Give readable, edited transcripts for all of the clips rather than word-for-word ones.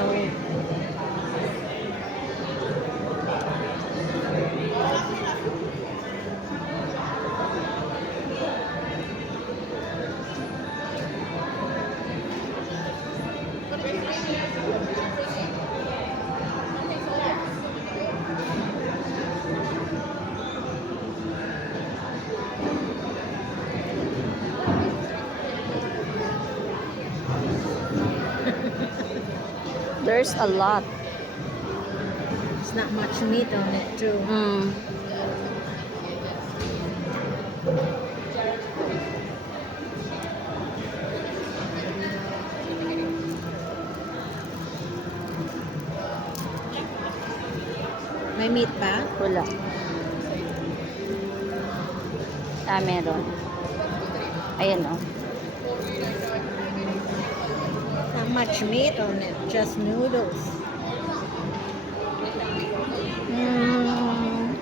old. There's a lot. It's not much meat on it too. May meat ba? Wala. Meron. Ayan o. Not much meat on it, just noodles. Mm.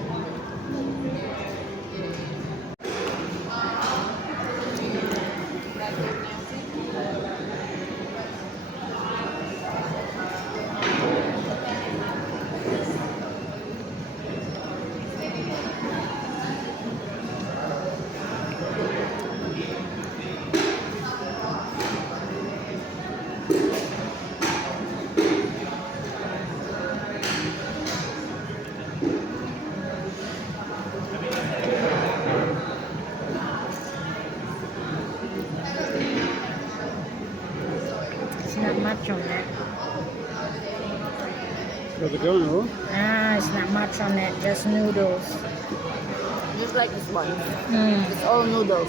It's not much on it. It's not much on it, just noodles. Just like this one. Mm. It's all noodles.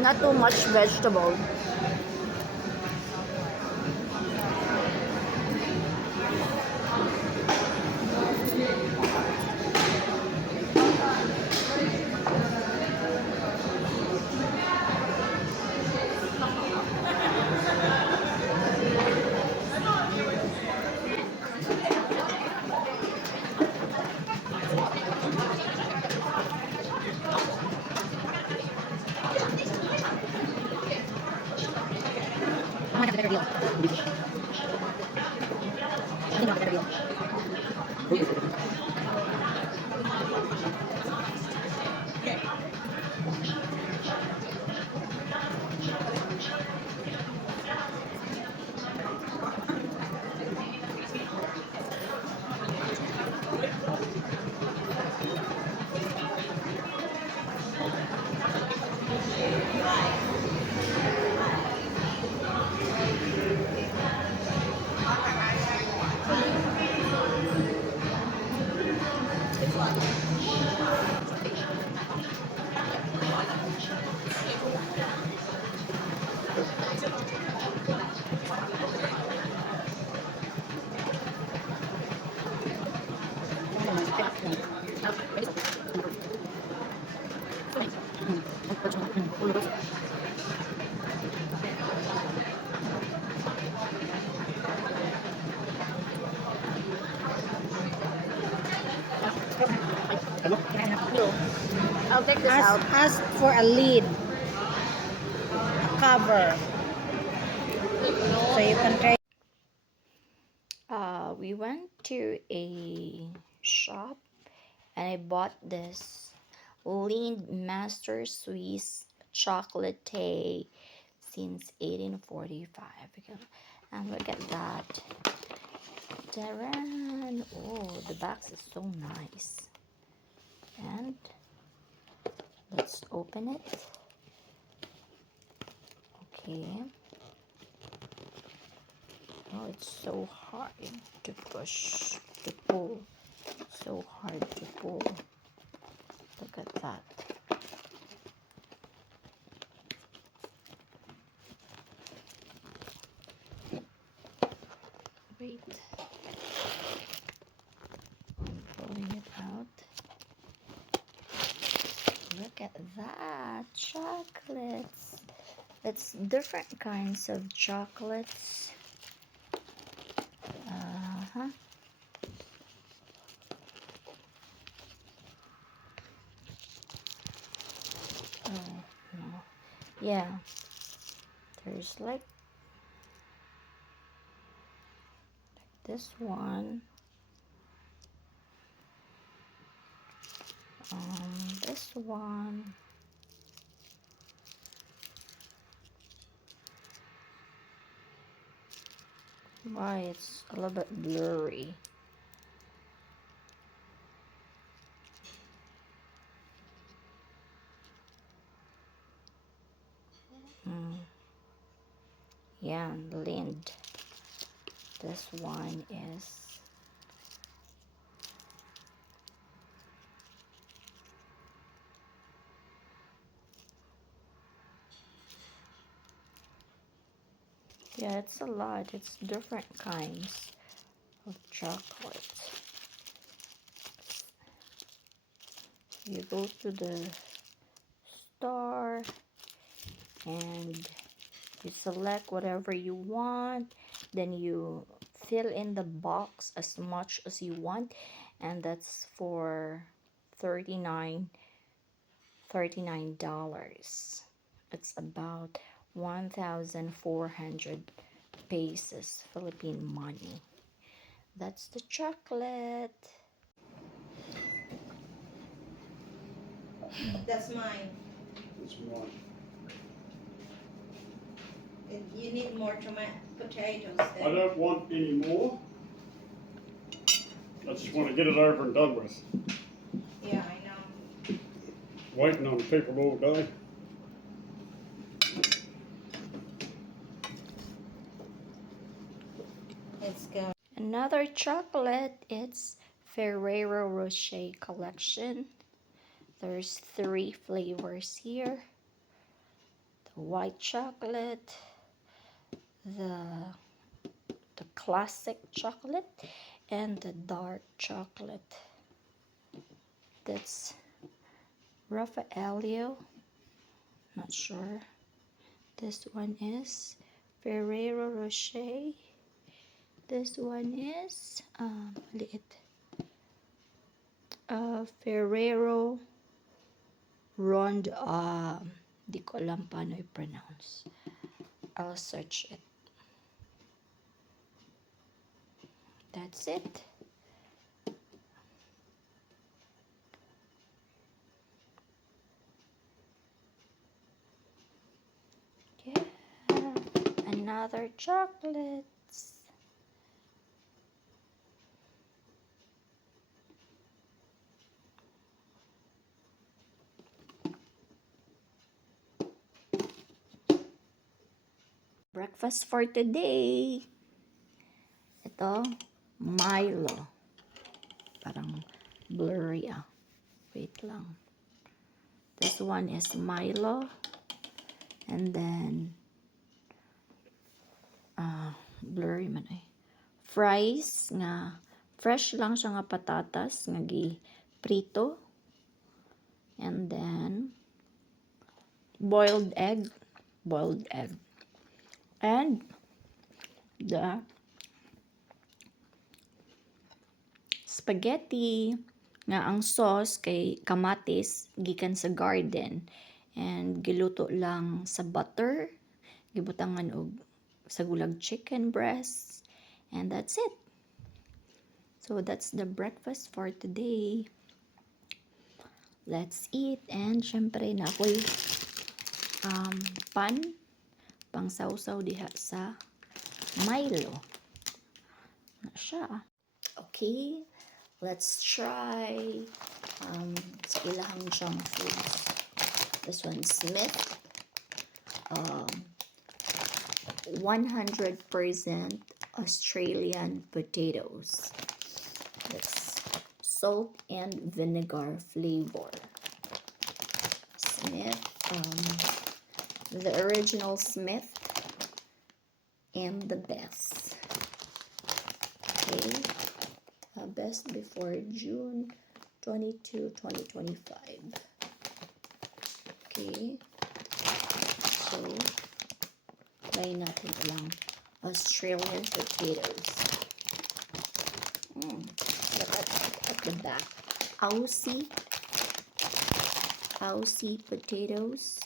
Not too much vegetable. I might have a better deal. I think I have a better deal. I'll take this out. Ask for a lid, a cover, so you can try. We went to a shop and I bought this Lind Master Swiss chocolate since 1845. And look at that. Taran! Oh, the box is so nice. And let's open it. Okay. Oh, it's so hard to push, to pull. So hard to pull. Look at that. Wait. I'm pulling it out. Look at that. Chocolates. It's different kinds of chocolates. Uh-huh. Oh, no. Yeah. There's like this one. This one. Why it's a little bit blurry. Yeah, Lind. This one is yeah, it's a lot. It's different kinds of chocolate. You go to the store and you select whatever you want, then you fill in the box as much as you want, and that's for $39. It's about 1,400 pesos, Philippine money. That's the chocolate. That's mine. It's one. You need more potatoes I then. don't want any more. I just want to get it over and done with. Yeah, I know. Waiting on people all day. It's good. Another chocolate, it's Ferrero Rocher collection. There's 3 flavors here. The white chocolate, the classic chocolate, and the dark chocolate. That's Raffaello. Not sure. This one is Ferrero Rocher. This one is Ferrero Rocher. Di ko alam paano i-pronounce. I'll search it. That's it. Yeah. Another chocolates. Breakfast for today. Ito, Milo. Parang blurry ah. Wait lang. This one is Milo. And then, blurry man eh. Fries nga, fresh lang siya nga patatas nga prito. And then, boiled egg. And the spaghetti nga ang sauce kay kamatis gikan sa garden and giluto lang sa butter, gibutangan og sagulag chicken breast, and that's it. So that's the breakfast for today. Let's eat. And syempre na ako'y pang sausaw diha sa Milo na siya. Okay, let's try sa ilahang junk foods. This one, Smith. 100% Australian potatoes. That's salt and vinegar flavor. Smith, the original Smith and the best. Okay, best before June 22, 2025. Okay, so try natin lang Australian potatoes. Look at the back. Aussie potatoes.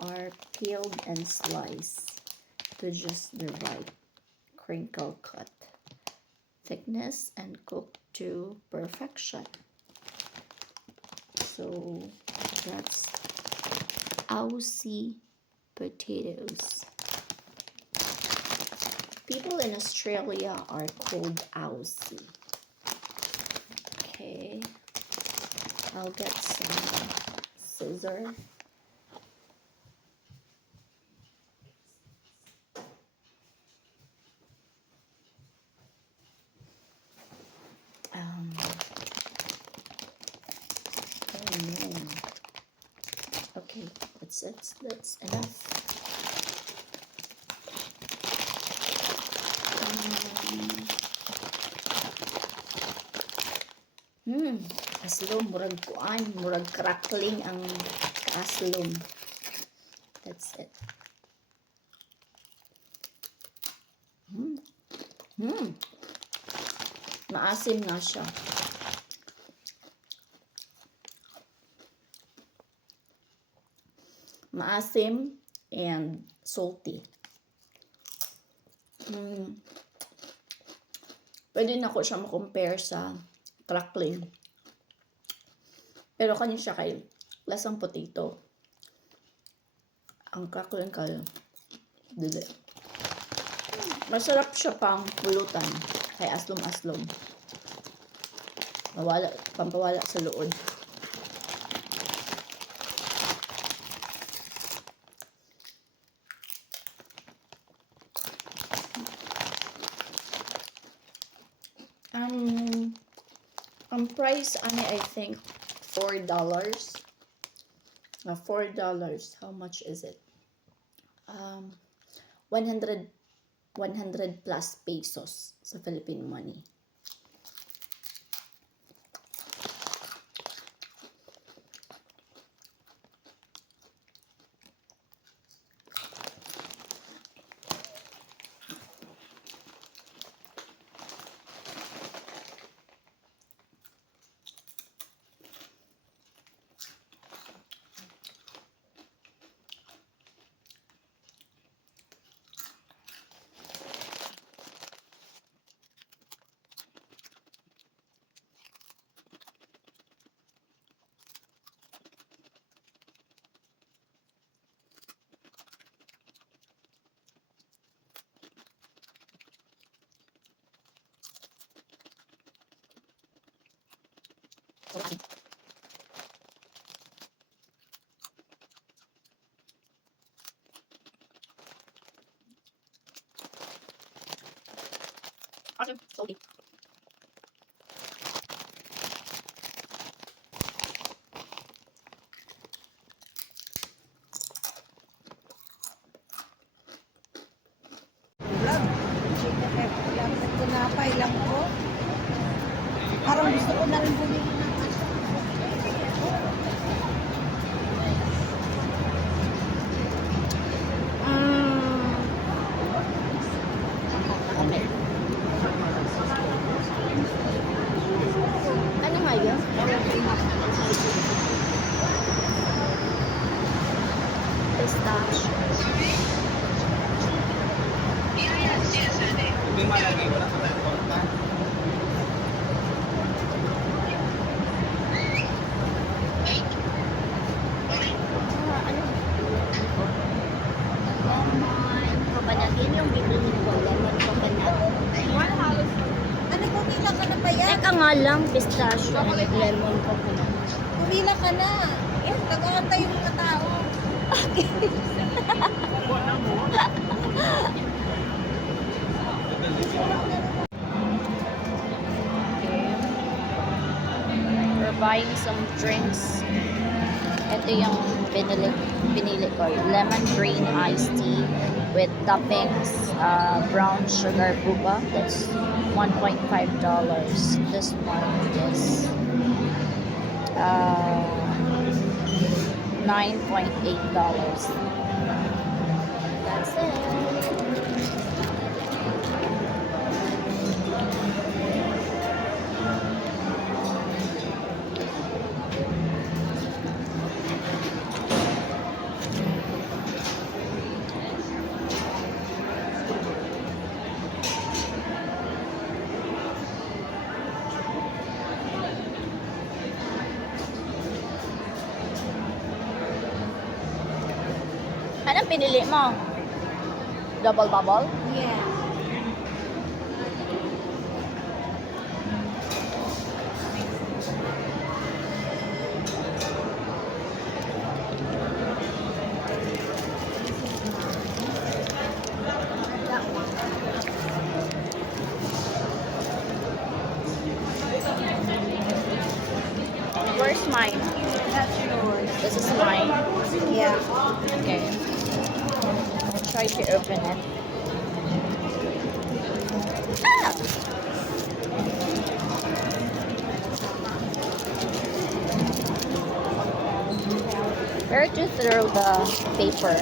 are peeled and sliced to just the right crinkle cut thickness and cooked to perfection. So that's Aussie potatoes. People in Australia are called Aussie. Okay, I'll get some scissor. Oh no. Okay, that's enough. Aslom, murag kuan, murag crackling ang kaaslom. That's it. Maasim nga siya. Maasim and salty. Pwede na ko siya ma-compare sa crackling. Pero kanin siya kay lasang potato. Ang crackling kayo, dili. Masarap siya pang pulutan. Kay aslom-aslom. Pampawala sa luod. Ang price, I think, $4. $4. How much is it? 100 plus pesos sa Philippine money. Awesome. Salty. Tinapay lang po. Parang gusto ko na rin bumili ng Okay. Ano nga yun? Pistachio. Coconut. Yun yung bibili ko. Lemon coconut. Ano, pumila ka na ba yan? Teka nga lang, pistachio and lemon coconut. Pumila ka na. Nag-aantay yung mga tao. We're buying some drinks. Ito yung binili ko. Lemon green iced tea with toppings, brown sugar boba. That's $1.5. This one is $9.8. That's it. Anong pinili mo? Double bubble? Yeah. That one. Where's mine? That's yours. This is mine. Yeah. Okay. I'll try to open it. Ah! Where to throw the paper?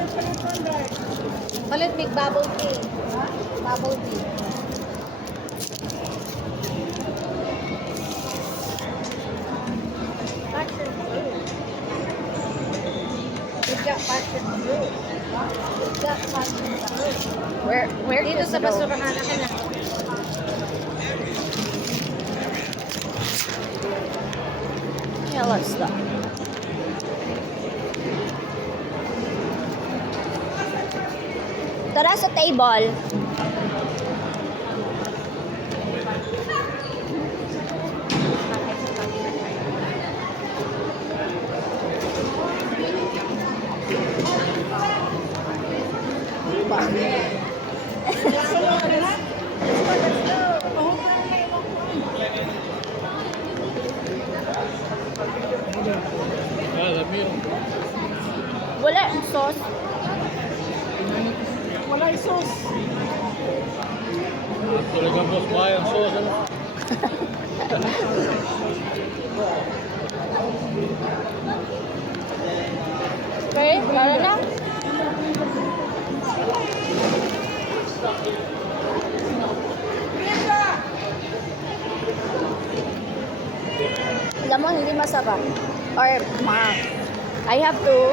Let me bubble tea. Bubble tea. Passion fruit. We've got passion fruit. We've got passion fruit. Where Dito to sa throw? basurahan na na. Yeah, let's stop. Tara sa table. Wala ang sauce. Wala yung sauce. Talagang boss bayang sauce, ano? Okay, wala na. Alam mo, hindi masarap. Or, I have to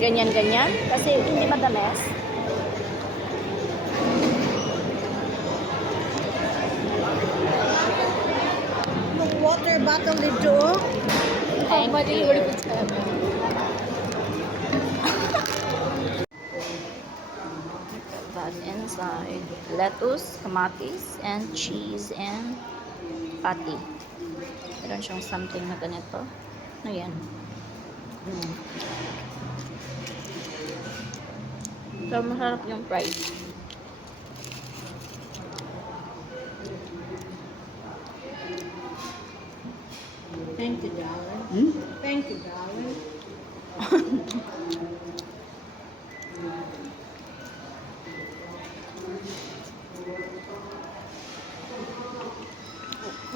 ganyan-ganyan kasi hindi madalas. Yung water bottle dito. Thank you. That inside, lettuce, kamatis, and cheese, and patty. Meron siyang something na ganito. Ano yan? So, masarap yung fries. Thank you, darling. Hmm? Thank you, darling.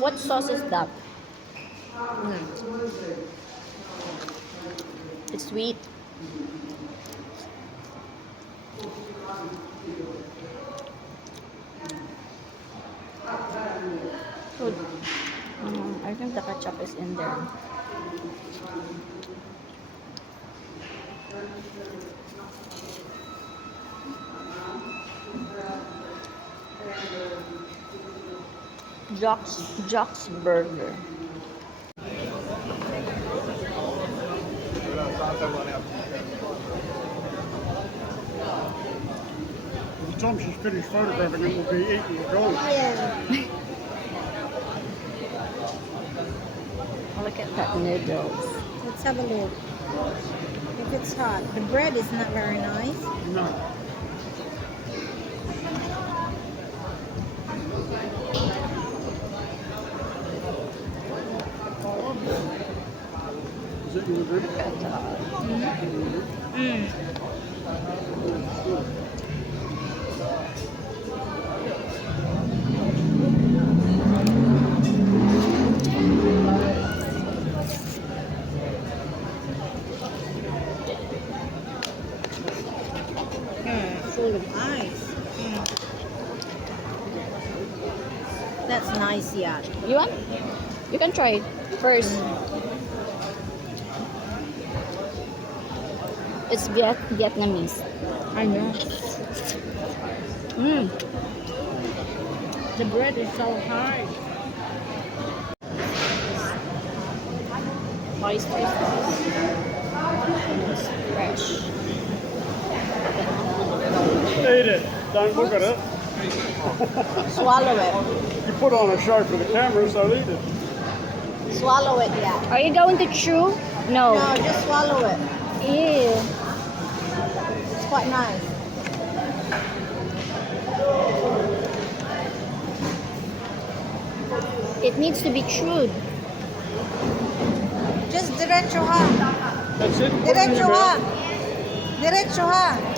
What sauce is that? It's sweet. So, I think the ketchup is in there. Jack's Burger. By the time she's finished photographing it, we'll be eating the gold. Yeah. Look at that noodles. Let's have a look. If it's hot. The bread is not very nice. No. Is it you drink? Full of ice. That's nice, yeah. You want? You can try it first. It's Vietnamese. I know. The bread is so hard. Oyster sauce. It's fresh. Eat it. Don't look at it. Swallow it. You put on a show for the camera, so eat it. Swallow it, yeah. Are you going to chew? No. No, just swallow it. Ew. It's quite nice. It needs to be chewed. Just diretso ha. That's it. Put it in Diretso your ha. mouth. Diretso ha.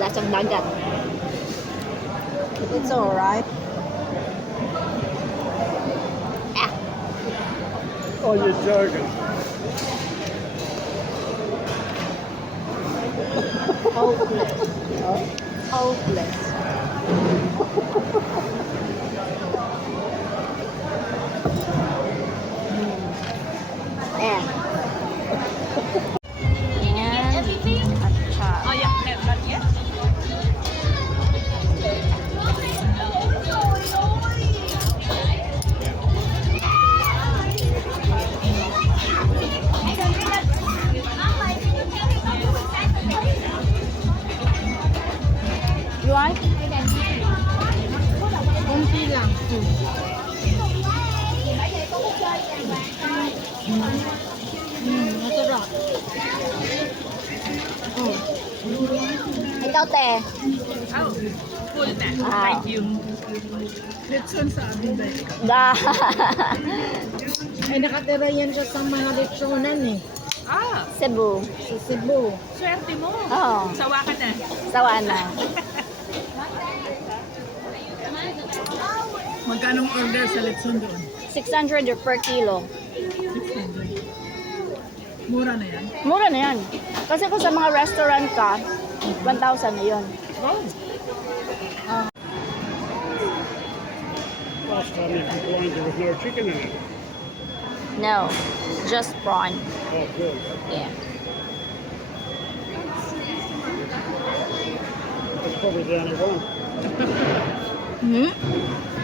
Lasang dagat. It's alright. Oh, you're joking. Hopeless. Hopeless. And acha. Oh yeah, not yet. You want? Kunti lang. Masarap. Ikaw, te. Oh, full na. Ah. Thank you. Litson sa amin ba? Da. Ay, nakatira yan siya sa mga litsonan eh. Ah, Cebu. Sa Cebu. swerte mo. Oh, Sawa ka na. sawa na. Magkano order sa litson doon? 600 per kilo. Mura na yan. Mura na yan. Kasi kung sa mga restaurant ka, 1,000 na yun. Last time you complained there was no chicken in it. No, just prawn. Oh, good. Yeah. That's probably the only one. Hmm?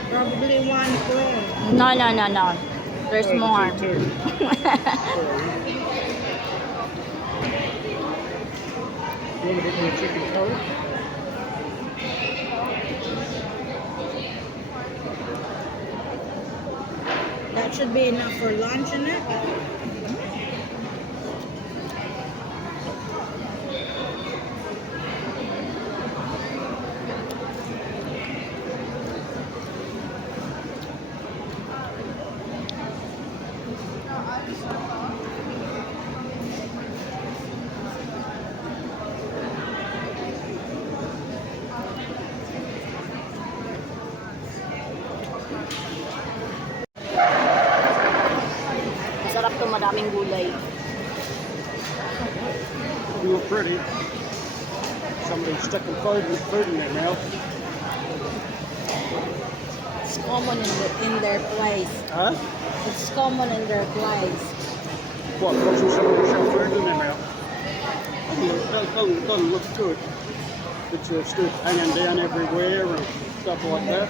Probably 112. No, no, no, no. There's Oh, more. two. You want a bit more chicken curry? That should be enough for lunch, isn't it? Masarap to, madaming gulay. You look pretty. Somebody's sticking food in their mouth. It's common in their place. Huh? It's common in their place. What, watching somebody shove food in their mouth? Doesn't look good. It's stuff hanging down everywhere and stuff like that.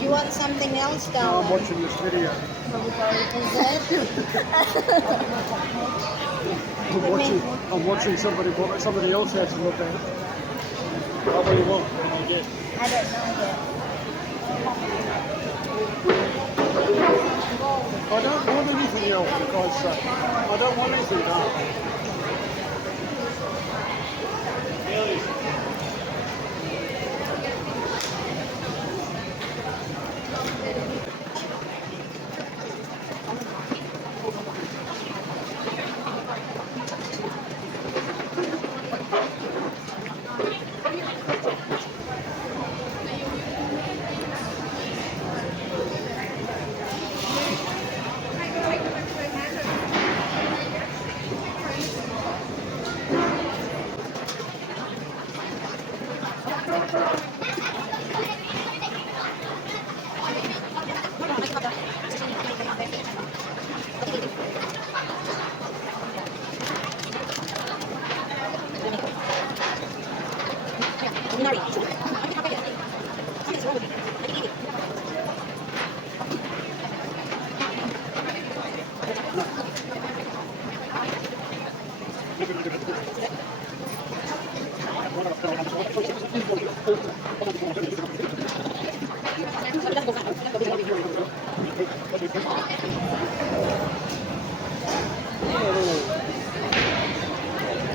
You want something else, I'm darling? watching this video. Is it? I'm watching somebody else has to look at it. What do you want? What do I get? I don't know yet. I don't want anything else, for God's sake. I don't want anything done.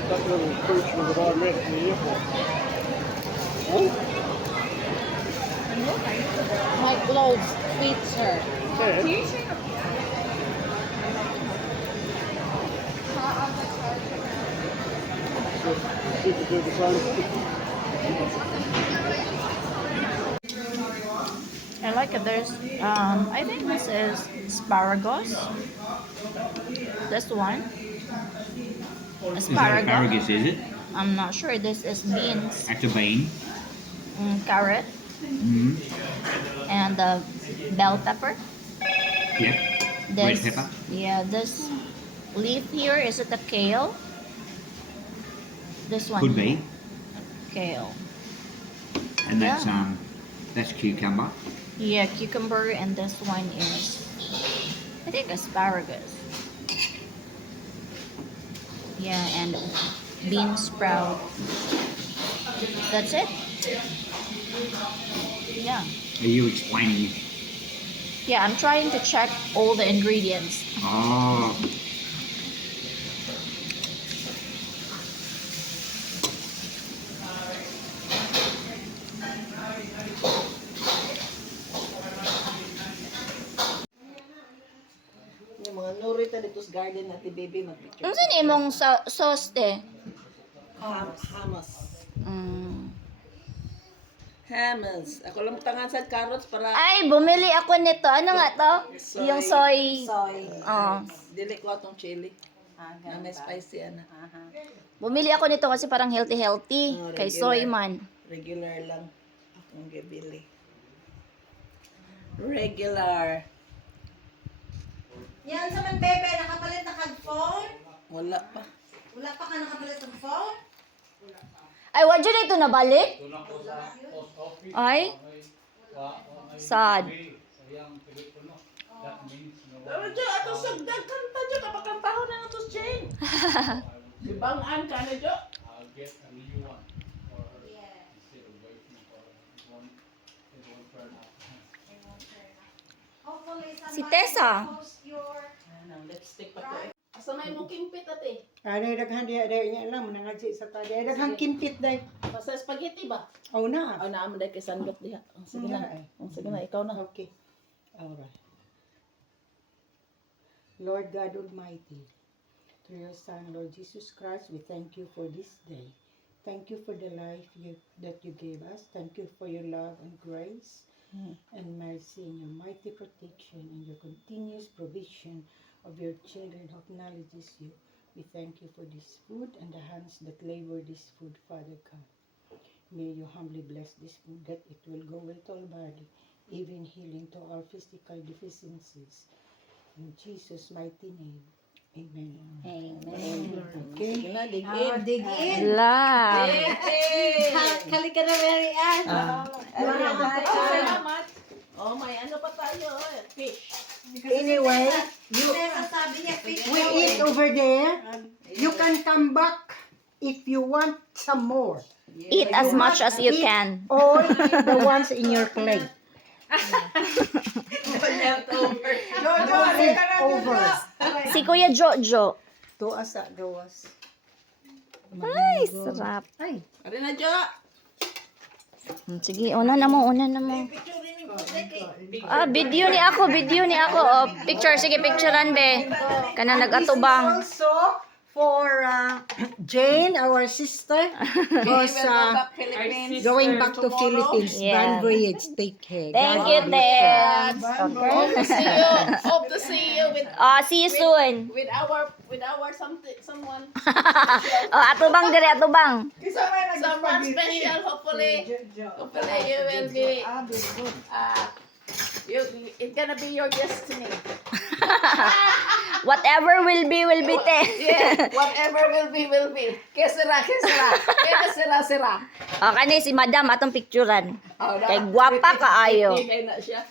That little creature that I met in the airport. Huh? My clothes fits her. Yeah. You could do the same. I like it. There's, I think this is asparagus. This one. Is that asparagus, is it? I'm not sure. This is beans, That's a bean. carrot, Mm-hmm. and bell pepper. Yep. Red This, pepper. yeah, this leaf here, is it the kale? This one. Could be. Kale. And Yeah. that's cucumber. Yeah, cucumber, and this one is, I think, asparagus. Yeah, and bean sprout. That's it. Yeah. Are you explaining? Yeah, I'm trying to check all the ingredients. Oh, Yung mga nurita dito sa garden natin, baby, mag-picture. Ano saan imong sauce, te? Hamas. Mm. Hamas. Ako lang tangan sa carrots para Ay, bumili ako nito. Ano nga to? Yung soy. soy. Oo. Dili ko atong chili. Na may spicy ana. Bumili ako nito kasi parang healthy-healthy. Oh, Kay regular. soy man. Regular lang akong gibili. Regular. Yan sa man, bebe, nakapalit na kag-phone? Wala pa. Wala pa ka nakapalit ng phone? Ay, wad yun ito nabalik? Ay? Sad. Pero dyan, atong sagdag kanta dyan. Kapakantahon na natos Jane. Dibangan ka na dyan. I'll get a new one for her instead of waiting for one. It won't turn up. Hopefully, somebody Si Tessa. will post your... Anong lipstick pa to eh. Asa na yung kimpit ate? Ada daghan dia ada nya lang menangaji sa ta dia daghan kimpit dai. Basta spaghetti ba? Oh na. O naamon dahil kay sandot diha. Sige na. Sige na, ikaw na. Okay. Alright. Lord God Almighty, through your Son, Lord Jesus Christ, we thank you for this day. Thank you for the life that you gave us. Thank you for your love and grace and mercy and your mighty protection and your continuous provision of your children who acknowledges you. We thank you for this food and the hands that labor this food, Father God. May you humbly bless this food that it will go well to our body, even healing to our physical deficiencies. In Jesus' mighty name, amen. Okay. Sige na, dig in. Dig in. Love. Kali ka na, Mary Ann. Salamat. Oh, may ano pa tayo? Fish. Anyway, Tessa sabi niya, fish we eat over there. You can come back if you want some more. Eat as much as you can. All the ones in your plate. Over. Si Kuya Jojo. Tuas sa gawas. Ay, sarap. Ari na, Jo. Sige, una na mo. Video ni ako. Oh, picture, sige, picturean be. Kana nagatubang. Also, for Jane, our sister, was going back to Philippines. Yeah. Van voyage. Take care. Thank God you, bless Tess. Hope to see you with See you soon. our someone. Atubang dire, atubang. Someone special. Hopefully you will be. It's gonna be your destiny. Whatever will be, te. Yeah, whatever will be, will be. Kesera. Sera. Kani si Madam atong picturean. Oh, Kay gwapa kaayo. Kay na siya.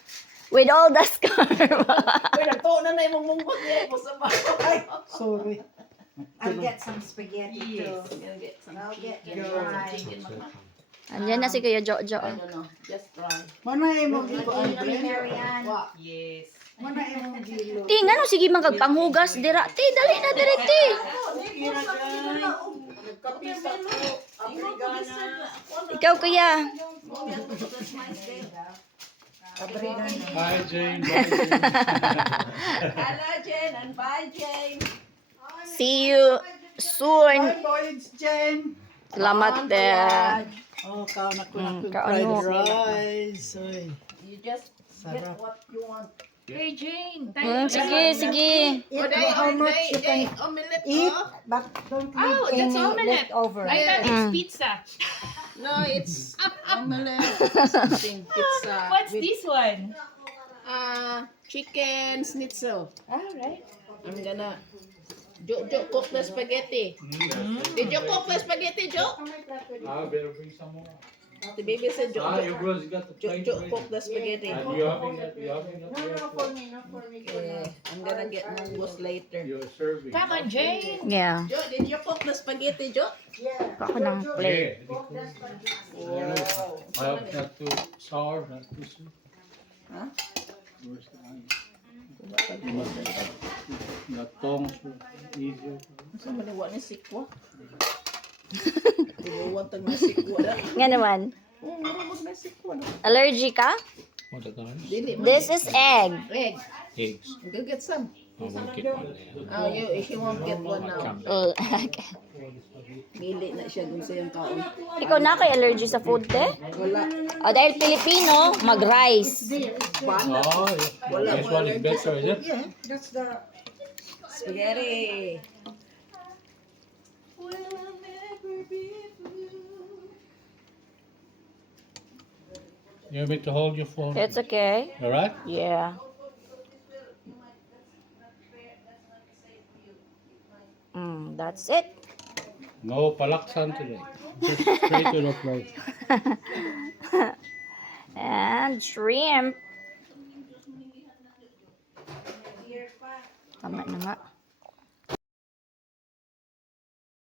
With all the scar. Uy, nagtuo na na imong mungkot niya. Pusa pa. Sorry. I'll get some spaghetti too. You'll get some I'll get chicken. the fries. Chicken, mama. Andyan na si Kuya Jojo. I don't know. Just try. Manay mo dito ang Ni bread. Marianne. Yes. Manay mo dito. Ti, nga no, sige magpanghugas dira. Ti, dali na diri, ti. Nagkapisa ko. Abrigana. Ikaw, Kuya. Abrigana. Bye, Jane. Hello, Jen, and bye, Jane. See you soon. Bye, boys, Jen. Salamat, Oh, kaon ako na Mm, fried kaon mo. rice. Oy. You just get Sarap. what you want. Hey, Jane. Thank Sige, sige. Eat how much you can Omelette. eat, but don't leave Oh, that's any omelette. left over. I thought it's pizza. No, it's omelette. Something pizza. What's with, this one? chicken schnitzel. Alright. I'm gonna Jo cook the spaghetti. Did you cook the spaghetti, Jo? I better bring some more. The baby said Jo. Your brother's got the plate Jo ready. cook the spaghetti. You haven't got Okay, I'm gonna get mangoes later. You're serving. Come on, Jane. Yeah. Jo, did you cook the spaghetti, Jo? Ako ng plate. I hope not too sour, not too sweet. Huh? Where's the onion? The tongs were easier. Sa maniwa ni sikwa. Inuwan tag na sikwa na. Nga naman. Oh, marunong na sikwa na. Allergy ka? What the onion? Dili man. This is egg. Egg. Eggs. Go get some. I won't get one there. Oh, he won't get one now. Okay. Gili na siya dun sa yung kaon. Ikaw na kay allergy sa food, te? Wala. Dahil Pilipino, mag-rice. Oh, yeah. This one is better, is it? Yeah, that's the Spaghetti. You want me to hold your phone? It's okay. All right? Yeah. That's it. No palaksan today. Just straight to the plate. And shrimp. Tama na nga.